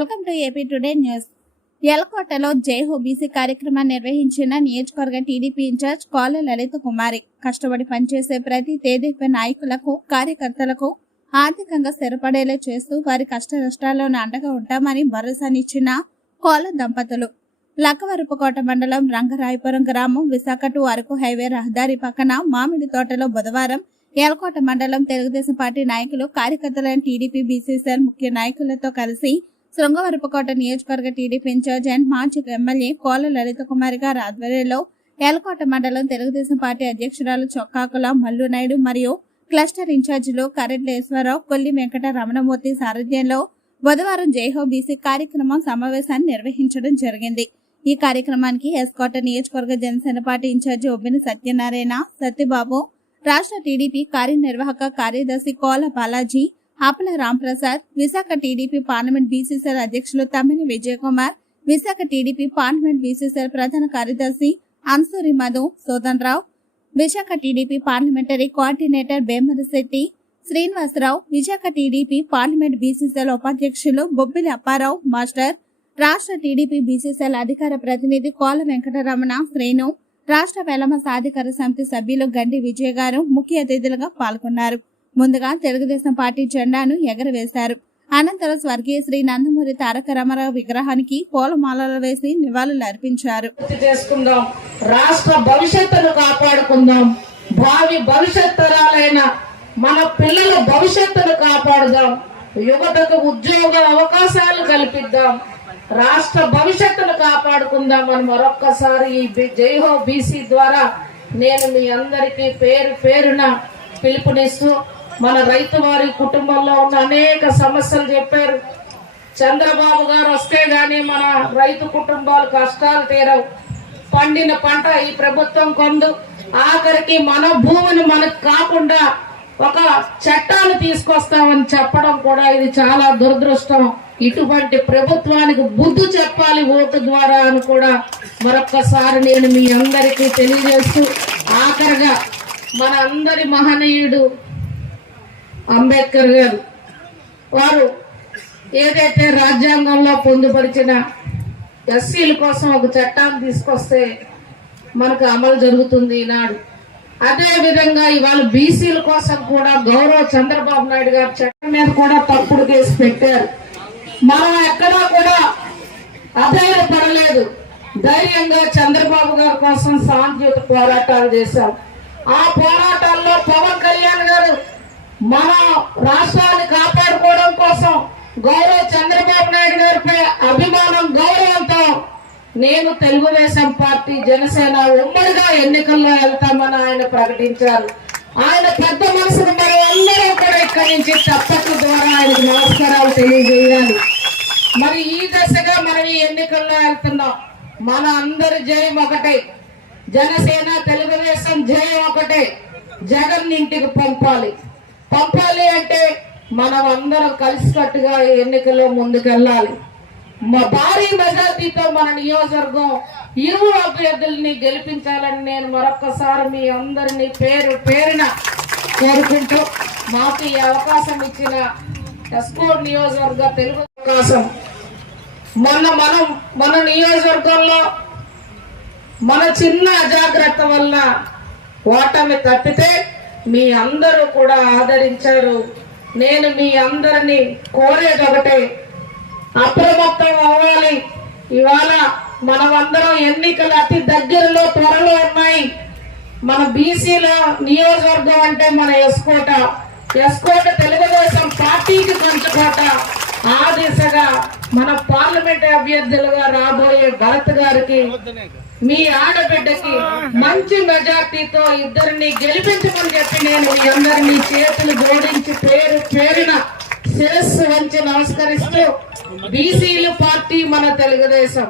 Welcome to AP today news. ఎలకోటలో జై హో BC కార్యక్రమాన్ని నిర్వహించిన నియోజకవర్గ టీడీపీ ఇన్ఛార్జ్ కోల లలిత కుమారి కష్టపడి పనిచేసే ప్రతి తేదీపై నాయకులకు కార్యకర్తలకు ఆర్థికంగా స్థిరపడేలా చేస్తూ వారి కష్ట నష్టాల్లోనే అండగా ఉంటామని భరోసానిచ్చిన కోల దంపతులు. లక్కవరపుకోట మండలం రంగరాయపురం గ్రామం విశాఖ టు అరకు హైవే రహదారి పక్కన మామిడి తోటలో బుధవారం ఏలకోట మండలం తెలుగుదేశం పార్టీ నాయకులు కార్యకర్తలైన టీడీపీ బీసీసీఎల్ ముఖ్య నాయకులతో కలిసి శృంగవరపుకోట నియోజకవర్గ టీడీపీ ఇన్ఛార్జ్ అండ్ మాజీ ఎమ్మెల్యే కోల లలిత కుమారి గారి ఆధ్వర్యంలో ఏలకోట మండలం తెలుగుదేశం పార్టీ అధ్యక్షురాలు చొక్కాకుల మల్లునాయుడు మరియు క్లస్టర్ ఇన్ఛార్జీలు కరెడ్లేశ్వరరావు కొల్లి వెంకట రమణమూర్తి సారథ్యంలో బుధవారం జైహో బీసీ కార్యక్రమం సమావేశాన్ని నిర్వహించడం జరిగింది. ఈ కార్యక్రమానికి ఎస్కోట నియోజకవర్గ జనసేన పార్టీ ఇన్ఛార్జి ఒబ్బిని సత్యనారాయణ సత్యబాబు రాష్ట్ర టీడీపీ కార్యనిర్వాహక కార్యదర్శి Kola Balaji Apala Ramprasad Visakha TDP parliament BCCL అధ్యక్షులు Tammini Vijayakumar Visakha TDP parliament BCCR ప్రధాన కార్యదర్శి Ansuri Madhu Sodan Rao Visakha TDP parliamentary coordinator Bhimarasetti Srinivasarao Visakha TDP parliament BCCL ఉపాధ్యక్షులు Bobbili Apparao master రాష్ట్ర TDP BCCL అధికార ప్రతినిధి కోల వెంకటరమణ శ్రేణు రాష్ట్ర వెలమ సాధికార సమితి సభ్యులు గండి విజయ్ గారు ముఖ్య అతిథులుగా పాల్గొన్నారు. ముందుగా తెలుగుదేశం పార్టీ జెండాను ఎగరవేశారు. అనంతరం స్వర్గీయ శ్రీ నందమూరి తారక రామారావు విగ్రహానికి పూలమాలలు వేసి నివాళులు అర్పించారు. పూర్తి చేసుకుందాం. రాష్ట్ర భవిష్యత్తును కాపాడుకుందాం. భావి భవిష్యత్ తరాలైన మన పిల్లల భవిష్యత్తును కాపాడుదాం. యువతకు ఉద్యోగ అవకాశాలు కల్పిద్దాం. రాష్ట్ర భవిష్యత్తును కాపాడుకుందాం అని మరొక్కసారి ఈ జైహో బీసీ ద్వారా నేను మీ అందరికీ పేరు పేరున పిలుపునిస్తూ మన రైతు వారి కుటుంబంలో ఉన్న అనేక సమస్యలు చెప్పారు. చంద్రబాబు గారు వస్తే గానీ మన రైతు కుటుంబాలు కష్టాలు తీరవు. పండిన పంట ఈ ప్రభుత్వం కొందు. ఆఖరికి మన భూమిని మనకు కాకుండా ఒక చట్టాలు తీసుకొస్తామని చెప్పడం కూడా ఇది చాలా దురదృష్టం. ఇటువంటి ప్రభుత్వానికి బుద్ధి చెప్పాలి ఓటు ద్వారా అని కూడా మరొక్కసారి నేను మీ అందరికీ తెలియజేస్తూ ఆఖరిగా మన అందరి మహనీయుడు అంబేద్కర్ గారు. వారు ఏదైతే రాజ్యాంగంలో పొందుపరిచిన ఎస్సీల కోసం ఒక చట్టాన్ని తీసుకొస్తే మనకు అమలు జరుగుతుంది ఈనాడు. అదేవిధంగా ఇవాళ బీసీల కోసం కూడా గౌరవ చంద్రబాబు నాయుడు గారు చట్టం మీద కూడా తప్పుడు కేసు పెట్టారు. మనం ఎక్కడా కూడా అధైర్యపడలేదు ధైర్యంగా చంద్రబాబు గారి కోసం సాంకేతిక పోరాటాలు చేశాం. ఆ పోరాటాల్లో పవన్ కళ్యాణ్ గారు మన రాష్ట్రాన్ని కాపాడుకోవడం కోసం గౌరవ చంద్రబాబు నాయుడు గారిపై అభిమానం గౌరవంతో నేను తెలుగుదేశం పార్టీ జనసేన ఉమ్మడిగా ఎన్నికల్లో వెళ్తామని ఆయన ప్రకటించారు. ఆయన పెద్ద మనసుకు మరి అందరూ కూడా ఇక్కడి నుంచి చప్పట్ల ద్వారా ఆయనకు నమస్కారాలు తెలియజేయాలి. మరి ఈ దశగా మనం ఈ ఎన్నికల్లో వెళ్తున్నాం. మన అందరి జయం ఒకటే. జనసేన తెలుగుదేశం జయం ఒకటే. జగన్ ఇంటికి పంపాలి. పంపాలి అంటే మనం అందరం కలిసికట్టుగా ఎన్నికల్లో ముందుకెళ్ళాలి. మా భారీ మెజార్టీతో మన నియోజకవర్గం ఇరువురు అభ్యర్థుల్ని గెలిపించాలని నేను మరొక్కసారి మీ అందరినీ పేరు పేరున కోరుకుంటూ మాకు ఈ అవకాశం ఇచ్చిన ఎస్కోర్ నియోజకవర్గ తెలుగు అవకాశం. మొన్న మనం మన నియోజకవర్గంలో మన చిన్న అజాగ్రత్త వల్ల ఓటమి తప్పితే మీ అందరూ కూడా ఆదరించారు. నేను మీ అందరినీ కోరేది ఒకటే అప్రమత్తం అవ్వాలి. ఇవాళ మనమందరం ఎన్నికలు అతి దగ్గరలో త్వరలో ఉన్నాయి. మన బీసీల నియోజకవర్గం అంటే మన ఎస్కోట. ఎస్కోట తెలుగుదేశం పార్టీకి పంచుకోట. ఆ దిశగా మన పార్లమెంట్ అభ్యర్థులుగా రాబోయే భరత్ గారికి మీ ఆడబిడ్డకి మంచి మెజార్టీతో ఇద్దరిని గెలిపించమని చెప్పి నేను మీ అందరినీ చేతులు జోడించి పేరు పేరున శిరస్సు వంచి నమస్కరిస్తూ బీసీలు పార్టీ మన తెలుగుదేశం.